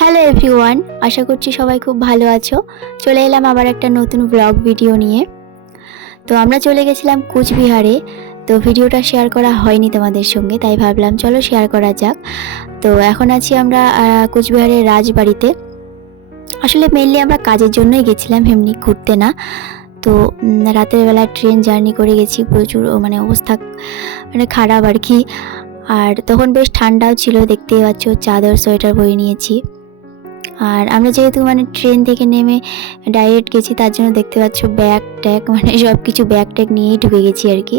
Hello everyone আশা করছি সবাই খুব ভালো আছো। চলে এলাম আবার একটা নতুন ব্লগ ভিডিও নিয়ে। তো আমরা চলে গেছিলাম কুচবিহারে। তো ভিডিওটা শেয়ার করা হয়নি তোমাদের সঙ্গে, তাই ভাবলাম চলো শেয়ার করা যাক। তো এখন আছি আমরা কুচবিহারের রাজবাড়িতে। আসলে মেনলি আমরা কাজের জন্যই গেছিলাম, এমনি ঘুরতে না। তো রাতের বেলা ট্রেন জার্নি করে গেছি, প্রচুর মানে অবস্থা মানে খারাপ আর কি। আর তখন বেশ ঠান্ডাও ছিল, দেখতেই পাচ্ছ, চাদর, সোয়েটার বয়ে নিয়েছি। আর আমরা যেহেতু মানে ট্রেন থেকে নেমে ডাইরেক্ট গেছি, তার জন্য দেখতে পাচ্ছ ব্যাগ ট্যাগ মানে সব কিছু ব্যাগ ট্যাগ নিয়েই ঢুকে গেছি আর কি।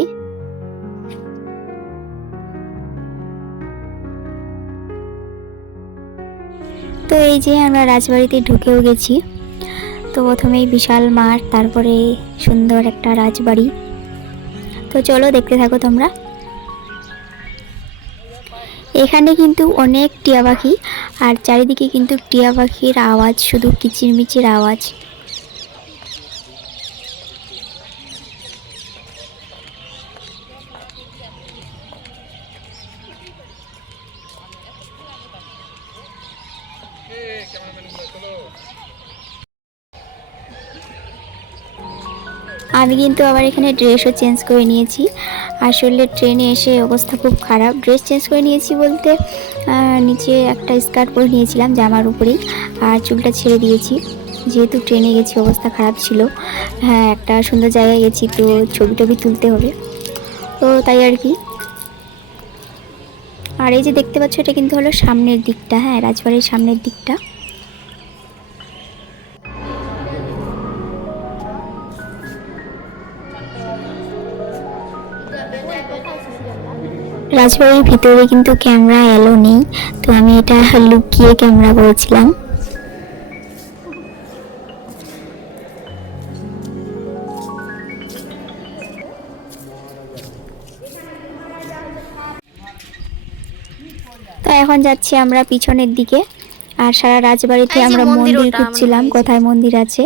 তো এই যে আমরা রাজবাড়িতে ঢুকেও গেছি। তো প্রথমেই বিশাল মাঠ, তারপরে সুন্দর একটা রাজবাড়ি। তো চলো দেখতে থাকো তোমরা। এখানে কিন্তু অনেক টিয়া পাখি আর চারিদিকে কিন্তু টিয়া পাখির আওয়াজ শুধু কিচিরমিচির আওয়াজ। আমি কিন্তু আবার এখানে ড্রেসও চেঞ্জ করে নিয়েছি। আসলে ট্রেনে এসে অবস্থা খুব খারাপ। ড্রেস চেঞ্জ করে নিয়েছি বলতে নিচে একটা স্কার্ট পরে নিয়েছিলাম জামার উপরেই, আর চুলটা ছেড়ে দিয়েছি। যেহেতু ট্রেনে গেছি, অবস্থা খারাপ ছিল। হ্যাঁ একটা সুন্দর জায়গায় গেছি, তো ছবি টবি তুলতে হবে। তো তাই আর কি। আর এই যে দেখতে পাচ্ছ, এটা কিন্তু হলো সামনের দিকটা হ্যাঁ রাজবাড়ির সামনের দিকটা। রাজবাড়ির ভিতরে কিন্তু ক্যামেরা এলো নেই তো আমি এটা লুকিয়ে ক্যামেরা করেছিলাম তো এখন যাচ্ছি আমরা পিছনের দিকে আর সারা রাজবাড়িতে আমরা মন্দির মন্দির খুঁজছিলাম কোথায় মন্দির আছে।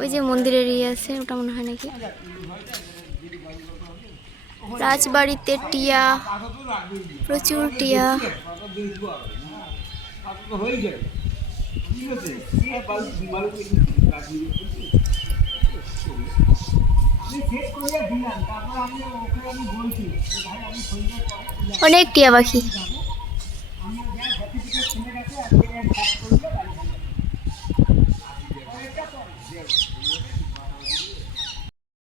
ওই যে মন্দিরের ইয়ে আছে ওটা মনে হয় নাকি? রাজবাড়িতে টিয়া প্রচুর টিয়া। অনেক টিয়া পাখি।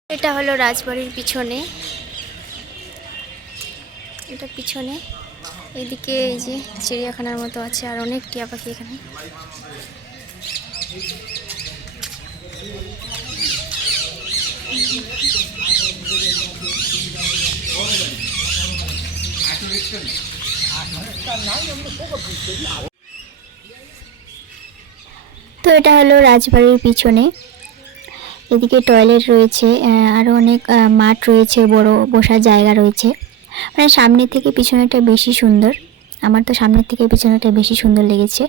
এটা হলো রাজবাড়ির পিছনে। এটা পিছনে। এইদিকে এই যে চিড়িয়াখানার মতো আছে আর অনেক টিয়া পাখি এখানে। তো এটা হলো রাজবাড়ির পিছনে। এদিকে টয়লেট রয়েছে আহ, আরও অনেক মাঠ রয়েছে বড় বসার জায়গা রয়েছে। মানে সামনের থেকে পিছনেটা বেশি সুন্দর। আমার তো সামনের থেকে পিছনেটা বেশি সুন্দর লেগেছে।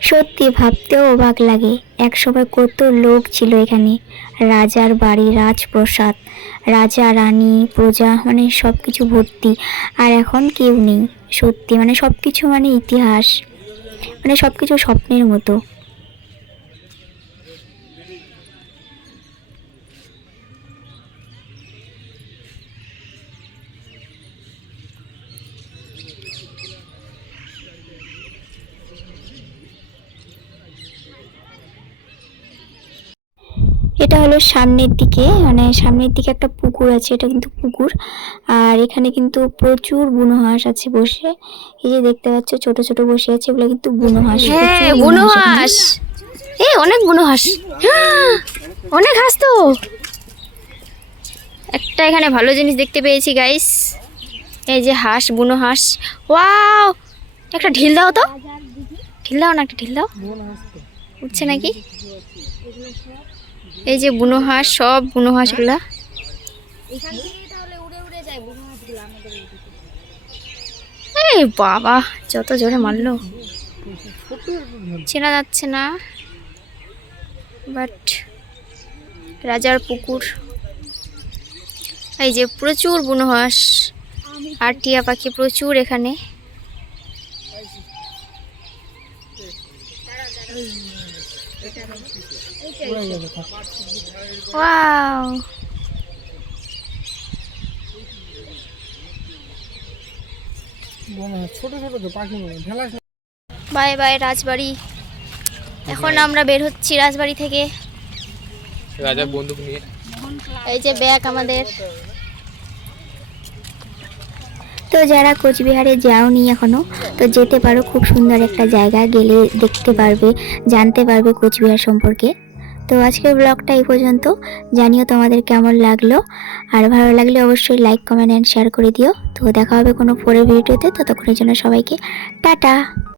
সত্যি ভাবতেও অবাক লাগে, একসময় কত লোক ছিল এখানে। রাজার বাড়ি, রাজপ্রসাদ, রাজা, রানী, প্রজা মানে সব কিছু ভর্তি। আর এখন কেউ নেই, সত্যি। মানে সব কিছু মানে ইতিহাস। মানে সব কিছু স্বপ্নের মতো। এটা হলো সামনের দিকে মানে সামনের দিকে একটা পুকুর আছে এটা কিন্তু পুকুর। আর এখানে কিন্তু প্রচুর বুনো হাঁস আছে বসে। এই যে দেখতে পাচ্ছ ছোট ছোট বসে আছে এগুলো কিন্তু বুনো হাঁস। হ্যাঁ বুনো হাঁস। এ অনেক বুনো হাঁস। হ্যাঁ, অনেক হাঁস তো। একটা এখানে ভালো জিনিস দেখতে পেয়েছি গাইস এই যে হাঁস বুনো হাঁস। ওয়াও! একটা ঢিল দাও তো। ঢিল দাও না একটা ঢিল দাও। উঠছে নাকি? এই যে বুনো হাঁস, সব বুনো হাঁসগুলা। এই বাবা, যত জোরে মারলো। চেনা যাচ্ছে না বাট রাজার পুকুর। এই যে প্রচুর বুনো হাঁস, আর টিয়া পাখি প্রচুর এখানে। ওয়াও ছোট ছোট তো পাখি বাই বাই রাজবাড়ি এখন আমরা বের হচ্ছি রাজবাড়ি থেকে। রাজা বন্দুক নিয়ে। এই যে ব্যাগ আমাদের। তো যারা কোচবিহারে যাওনি এখনও, তো যেতে পারো, খুব সুন্দর একটা জায়গা। গেলে দেখতে পারবে, জানতে পারবে কোচবিহার সম্পর্কে। তো আজকের ব্লগটা এই পর্যন্ত। জানিও তোমাদের কেমন লাগল। আর ভালো লাগলে অবশ্যই লাইক কমেন্ট অ্যান্ড শেয়ার করে দিও। তো দেখা হবে কোনো পরের ভিডিওতে ততক্ষণের জন্য সবাইকে টাটা।